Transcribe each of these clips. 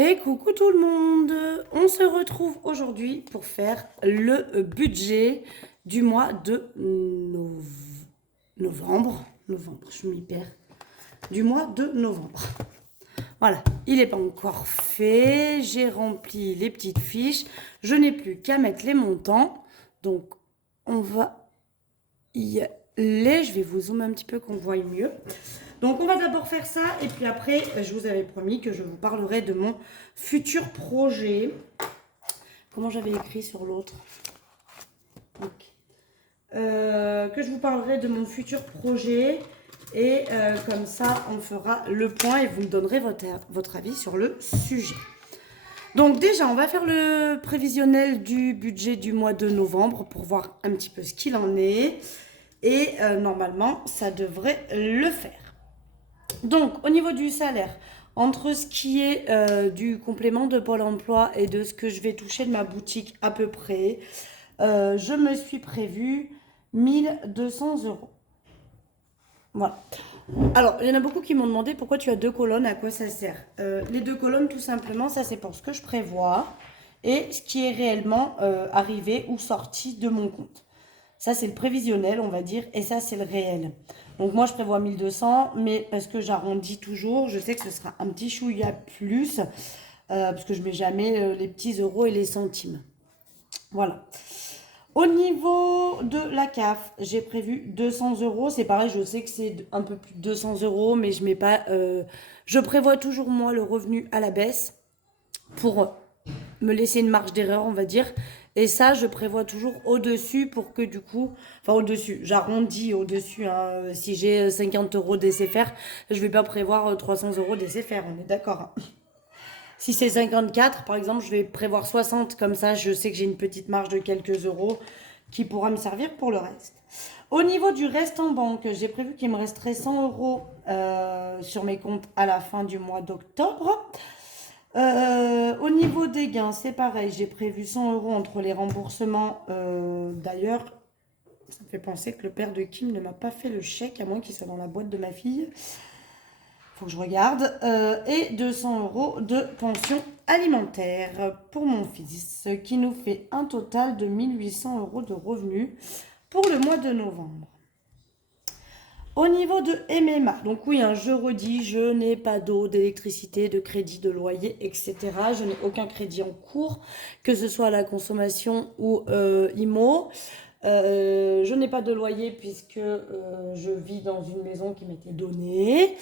Et coucou tout le monde, on se retrouve aujourd'hui pour faire le budget du mois de novembre, je m'y perds, du mois de novembre. Voilà, il n'est pas encore fait, j'ai rempli les petites fiches, je n'ai plus qu'à mettre les montants, donc on va y aller, je vais vous zoomer un petit peu qu'on voie mieux. Donc on va d'abord faire ça et puis après je vous avais promis que je vous parlerai de mon futur projet. Comment j'avais écrit sur l'autre? Ok. Que je vous parlerai de mon futur projet et comme ça on fera le point et vous me donnerez votre avis sur le sujet. Donc déjà on va faire le prévisionnel du budget du mois de novembre pour voir un petit peu ce qu'il en est et normalement ça devrait le faire. Donc, au niveau du salaire, entre ce qui est du complément de Pôle emploi et de ce que je vais toucher de ma boutique à peu près, je me suis prévu 1 200 euros. Voilà. Alors, il y en a beaucoup qui m'ont demandé pourquoi tu as deux colonnes, à quoi ça sert. Les deux colonnes, tout simplement, ça c'est pour ce que je prévois et ce qui est réellement arrivé ou sorti de mon compte. Ça, c'est le prévisionnel, on va dire, et ça, c'est le réel. Donc moi, je prévois 1 200, mais parce que j'arrondis toujours, je sais que ce sera un petit chouïa plus, parce que je mets jamais les petits euros et les centimes. Voilà. Au niveau de la CAF, j'ai prévu 200 euros. C'est pareil, je sais que c'est un peu plus de 200 euros, mais je mets pas. Je prévois toujours moi le revenu à la baisse pour me laisser une marge d'erreur, on va dire. Et ça, je prévois toujours au-dessus pour que du coup, enfin au-dessus, j'arrondis au-dessus. Hein. Si j'ai 50 euros d'SFR, je vais pas prévoir 300 euros d'SFR, on est d'accord. Hein. Si c'est 54, par exemple, je vais prévoir 60, comme ça, je sais que j'ai une petite marge de quelques euros qui pourra me servir pour le reste. Au niveau du reste en banque, j'ai prévu qu'il me resterait 100 euros sur mes comptes à la fin du mois d'octobre. Au niveau des gains, c'est pareil, j'ai prévu 100 euros entre les remboursements. D'ailleurs, ça me fait penser que le père de Kim ne m'a pas fait le chèque, à moins qu'il soit dans la boîte de ma fille. Faut que je regarde. Et 200 euros de pension alimentaire pour mon fils, ce qui nous fait un total de 1 800 euros de revenus pour le mois de novembre. Au niveau de MMA, donc oui, hein, je redis, je n'ai pas d'eau, d'électricité, de crédit, de loyer, etc. Je n'ai aucun crédit en cours, que ce soit à la consommation ou IMO. Je n'ai pas de loyer puisque je vis dans une maison qui m'était donnée.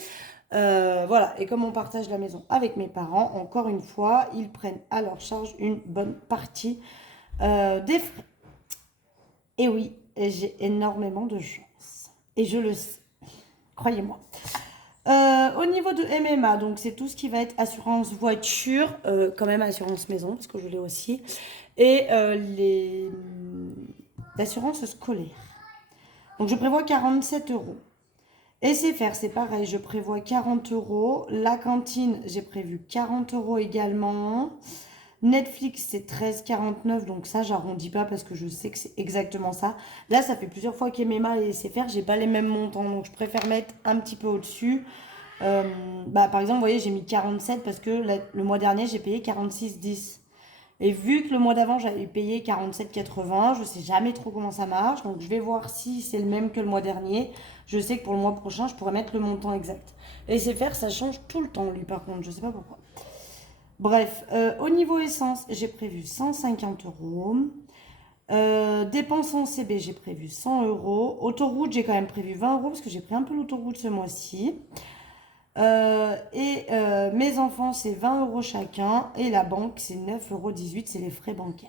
Voilà, et comme on partage la maison avec mes parents, encore une fois, ils prennent à leur charge une bonne partie des frais. Et oui, j'ai énormément de chance. Et je le sais. Croyez-moi. Au niveau de MMA, donc c'est tout ce qui va être assurance voiture, quand même assurance maison, parce que je l'ai aussi, et l'assurance scolaire. Donc je prévois 47 euros. SFR, c'est pareil, je prévois 40 euros. La cantine, j'ai prévu 40 euros également. Netflix, c'est 13,49, donc ça, j'arrondis pas parce que je sais que c'est exactement ça. Là, ça fait plusieurs fois qu'MMA et SFR, j'ai pas les mêmes montants, donc je préfère mettre un petit peu au-dessus. Par exemple, vous voyez, j'ai mis 47 parce que le mois dernier, j'ai payé 46,10. Et vu que le mois d'avant, j'avais payé 47,80, je sais jamais trop comment ça marche, donc je vais voir si c'est le même que le mois dernier. Je sais que pour le mois prochain, je pourrais mettre le montant exact. Et SFR, ça change tout le temps, lui, par contre, je sais pas pourquoi. Bref, au niveau essence, j'ai prévu 150 euros. Dépenses en CB, j'ai prévu 100 euros. Autoroute, j'ai quand même prévu 20 euros parce que j'ai pris un peu l'autoroute ce mois-ci. Mes enfants, c'est 20 euros chacun. Et la banque, c'est 9,18 €, c'est les frais bancaires.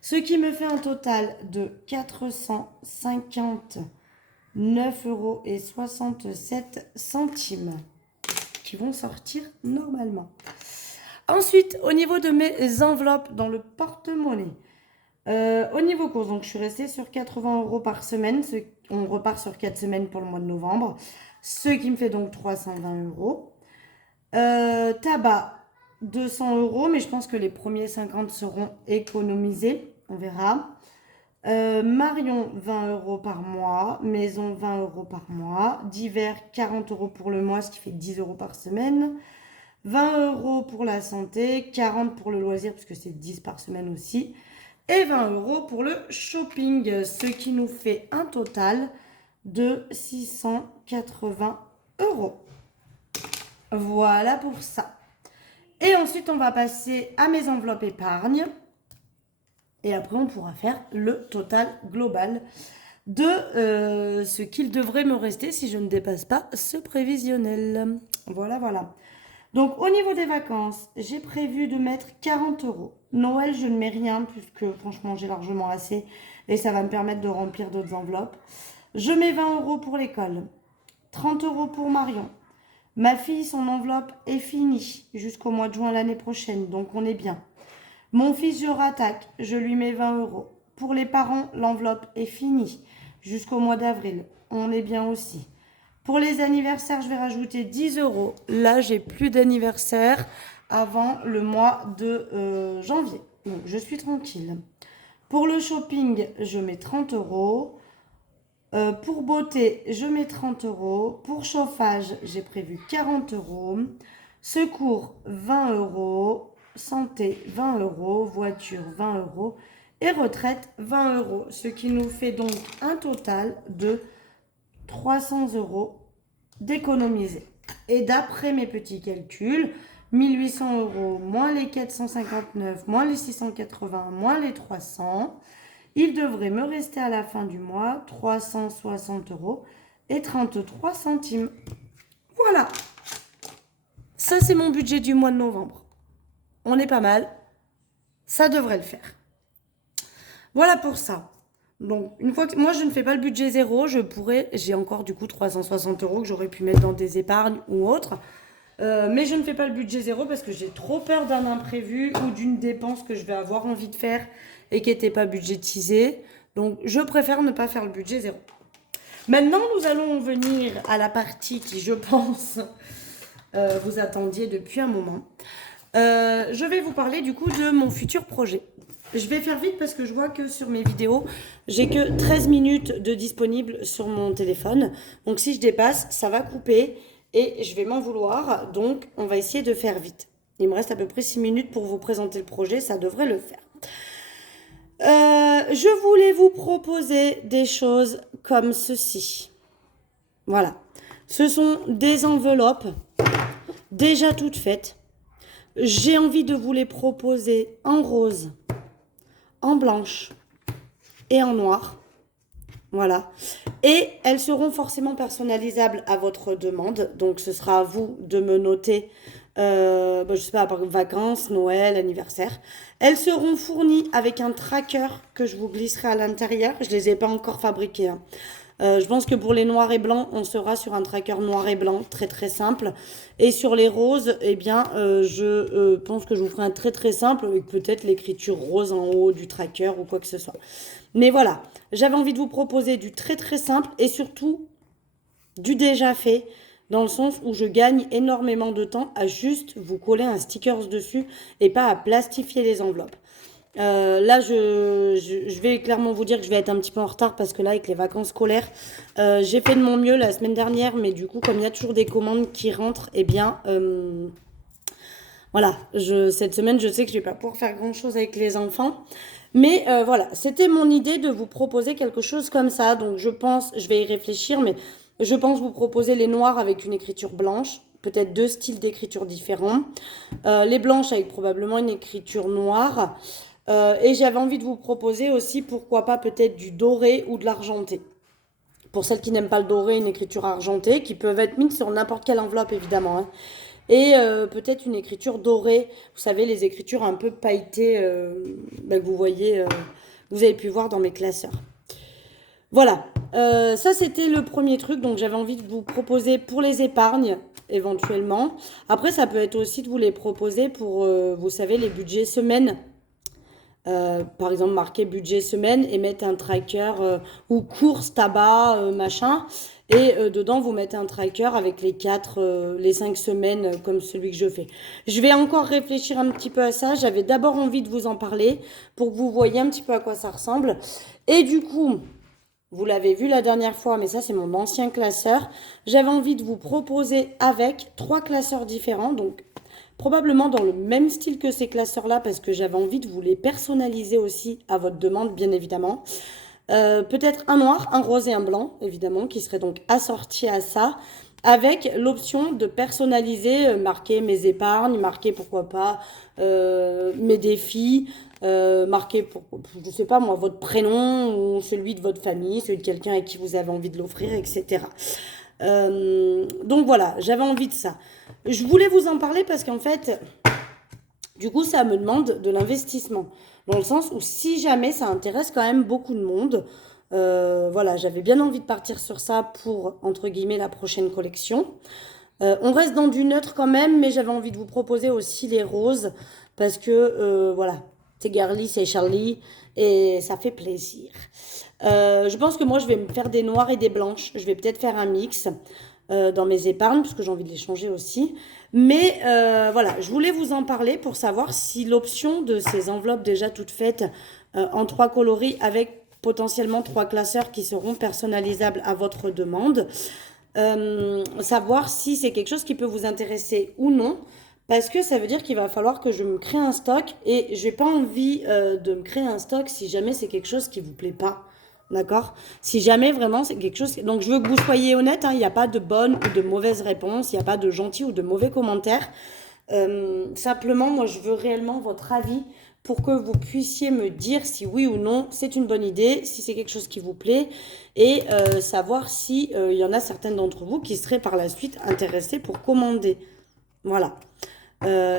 Ce qui me fait un total de 459,67 € qui vont sortir normalement. Ensuite, au niveau de mes enveloppes dans le porte-monnaie, au niveau course, donc je suis restée sur 80 euros par semaine. On repart sur 4 semaines pour le mois de novembre, ce qui me fait donc 320 euros. Tabac, 200 euros, mais je pense que les premiers 50 seront économisés. On verra. Marion, 20 euros par mois. Maison, 20 euros par mois. Divers, 40 euros pour le mois, ce qui fait 10 euros par semaine. 20 € pour la santé, 40 pour le loisir, puisque c'est 10 par semaine aussi, et 20 € pour le shopping, ce qui nous fait un total de 680 €. Voilà pour ça. Et ensuite, on va passer à mes enveloppes épargne. Et après, on pourra faire le total global de ce qu'il devrait me rester si je ne dépasse pas ce prévisionnel. Voilà, voilà. Donc, au niveau des vacances, j'ai prévu de mettre 40 €. Noël, je ne mets rien puisque franchement, j'ai largement assez et ça va me permettre de remplir d'autres enveloppes. Je mets 20 € pour l'école, 30 € pour Marion. Ma fille, son enveloppe est finie jusqu'au mois de juin l'année prochaine, donc on est bien. Mon fils, je rattaque, je lui mets 20 €. Pour les parents, l'enveloppe est finie jusqu'au mois d'avril, on est bien aussi. Pour les anniversaires, je vais rajouter 10 €. Là, j'ai plus d'anniversaire avant le mois de janvier, donc je suis tranquille. Pour le shopping, je mets 30 €. Pour beauté, je mets 30 €. Pour chauffage, j'ai prévu 40 €. Secours, 20 €. Santé, 20 €. Voiture, 20 €. Et retraite, 20 €. Ce qui nous fait donc un total de 300 € d'économiser. Et d'après mes petits calculs, 1800 € moins les 459, moins les 680, moins les 300... il devrait me rester à la fin du mois 360 € et 33 centimes. Voilà. Ça, c'est mon budget du mois de novembre. On est pas mal. Ça devrait le faire. Voilà pour ça. Donc, une fois que moi, je ne fais pas le budget zéro, j'ai encore du coup 360 € que j'aurais pu mettre dans des épargnes ou autres. Mais je ne fais pas le budget zéro parce que j'ai trop peur d'un imprévu ou d'une dépense que je vais avoir envie de faire et qui n'était pas budgétisée. Donc, je préfère ne pas faire le budget zéro. Maintenant, nous allons venir à la partie qui, je pense, vous attendiez depuis un moment. Je vais vous parler du coup de mon futur projet. Je vais faire vite parce que je vois que sur mes vidéos, j'ai que 13 minutes de disponible sur mon téléphone. Donc, si je dépasse, ça va couper et je vais m'en vouloir. Donc, on va essayer de faire vite. Il me reste à peu près 6 minutes pour vous présenter le projet. Ça devrait le faire. Je voulais vous proposer des choses comme ceci. Voilà. Ce sont des enveloppes déjà toutes faites. J'ai envie de vous les proposer en rose, en blanche et en noir. Voilà. Et elles seront forcément personnalisables à votre demande. Donc, ce sera à vous de me noter, je sais pas, vacances, Noël, anniversaire. Elles seront fournies avec un tracker que je vous glisserai à l'intérieur. Je les ai pas encore fabriqués, hein. Je pense que pour les noirs et blancs, on sera sur un tracker noir et blanc, très très simple. Et sur les roses, eh bien, je pense que je vous ferai un très très simple avec peut-être l'écriture rose en haut du tracker ou quoi que ce soit. Mais voilà, j'avais envie de vous proposer du très très simple et surtout du déjà fait, dans le sens où je gagne énormément de temps à juste vous coller un sticker dessus et pas à plastifier les enveloppes. Là, je vais clairement vous dire que je vais être un petit peu en retard parce que là, avec les vacances scolaires, j'ai fait de mon mieux la semaine dernière, mais du coup, comme il y a toujours des commandes qui rentrent, eh bien, voilà, cette semaine, je sais que je ne vais pas pouvoir faire grand-chose avec les enfants. Mais voilà, c'était mon idée de vous proposer quelque chose comme ça. Donc, je vais y réfléchir, mais je pense vous proposer les noirs avec une écriture blanche. Peut-être 2 styles d'écriture différents. Les blanches avec probablement une écriture noire. Et j'avais envie de vous proposer aussi, pourquoi pas, peut-être du doré ou de l'argenté. Pour celles qui n'aiment pas le doré, une écriture argentée, qui peuvent être mises sur n'importe quelle enveloppe, évidemment, hein. Et peut-être une écriture dorée. Vous savez, les écritures un peu pailletées que vous voyez, vous avez pu voir dans mes classeurs. Voilà, ça c'était le premier truc. Donc j'avais envie de vous proposer pour les épargnes, éventuellement. Après, ça peut être aussi de vous les proposer pour, vous savez, les budgets semaine. Par exemple, marquer budget semaine et mettre un tracker ou course, tabac, machin. Et dedans, vous mettez un tracker avec les 5 semaines comme celui que je fais. Je vais encore réfléchir un petit peu à ça. J'avais d'abord envie de vous en parler pour que vous voyez un petit peu à quoi ça ressemble. Et du coup, vous l'avez vu la dernière fois, mais ça, c'est mon ancien classeur. J'avais envie de vous proposer avec 3 classeurs différents. Donc, probablement dans le même style que ces classeurs-là, parce que j'avais envie de vous les personnaliser aussi à votre demande, bien évidemment. Peut-être un noir, un rose et un blanc, évidemment, qui seraient donc assortis à ça, avec l'option de personnaliser, marquer mes épargnes, marquer pourquoi pas mes défis, marquer, je sais pas moi, votre prénom ou celui de votre famille, celui de quelqu'un avec qui vous avez envie de l'offrir, etc. Donc voilà, j'avais envie de ça. Je voulais vous en parler parce qu'en fait, du coup, ça me demande de l'investissement. Dans le sens où si jamais ça intéresse quand même beaucoup de monde, voilà, j'avais bien envie de partir sur ça pour, entre guillemets, la prochaine collection. On reste dans du neutre quand même, mais j'avais envie de vous proposer aussi les roses parce que, voilà, c'est girly, c'est Charlie et ça fait plaisir. Je pense que moi, je vais me faire des noirs et des blanches. Je vais peut-être faire un mix dans mes épargnes parce que j'ai envie de les changer aussi. Mais voilà, je voulais vous en parler pour savoir si l'option de ces enveloppes déjà toutes faites en 3 coloris avec potentiellement 3 classeurs qui seront personnalisables à votre demande, savoir si c'est quelque chose qui peut vous intéresser ou non. Parce que ça veut dire qu'il va falloir que je me crée un stock et j'ai pas envie de me créer un stock si jamais c'est quelque chose qui vous plaît pas. D'accord? Si jamais vraiment c'est quelque chose. Donc je veux que vous soyez honnête, hein, il n'y a pas de bonne ou de mauvaise réponse, il n'y a pas de gentil ou de mauvais commentaires. Simplement, moi je veux réellement votre avis pour que vous puissiez me dire si oui ou non c'est une bonne idée, si c'est quelque chose qui vous plaît et savoir si il y en a certaines d'entre vous qui seraient par la suite intéressées pour commander. Voilà.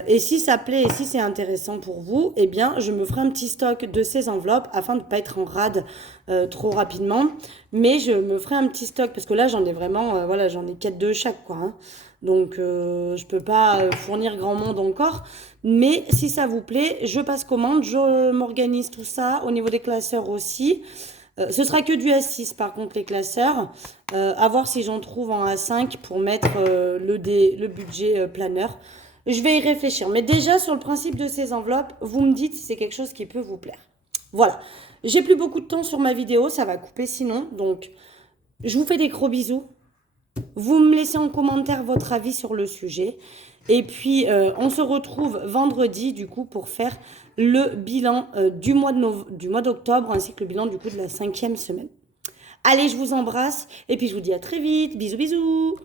Et si ça plaît et si c'est intéressant pour vous, eh bien, je me ferai un petit stock de ces enveloppes afin de ne pas être en rade trop rapidement. Mais je me ferai un petit stock parce que là, j'en ai vraiment, voilà, j'en ai 4 de chaque, quoi. Hein. Donc, je peux pas fournir grand monde encore. Mais si ça vous plaît, je passe commande, je m'organise tout ça au niveau des classeurs aussi. Ce sera que du A6 par contre les classeurs. À voir si j'en trouve en A5 pour mettre le budget planeur. Je vais y réfléchir. Mais déjà, sur le principe de ces enveloppes, vous me dites si c'est quelque chose qui peut vous plaire. Voilà. J'ai plus beaucoup de temps sur ma vidéo. Ça va couper sinon. Donc, je vous fais des gros bisous. Vous me laissez en commentaire votre avis sur le sujet. Et puis, on se retrouve vendredi, du coup, pour faire le bilan du mois d'octobre, ainsi que le bilan, du coup, de la 5e semaine. Allez, je vous embrasse. Et puis, je vous dis à très vite. Bisous, bisous.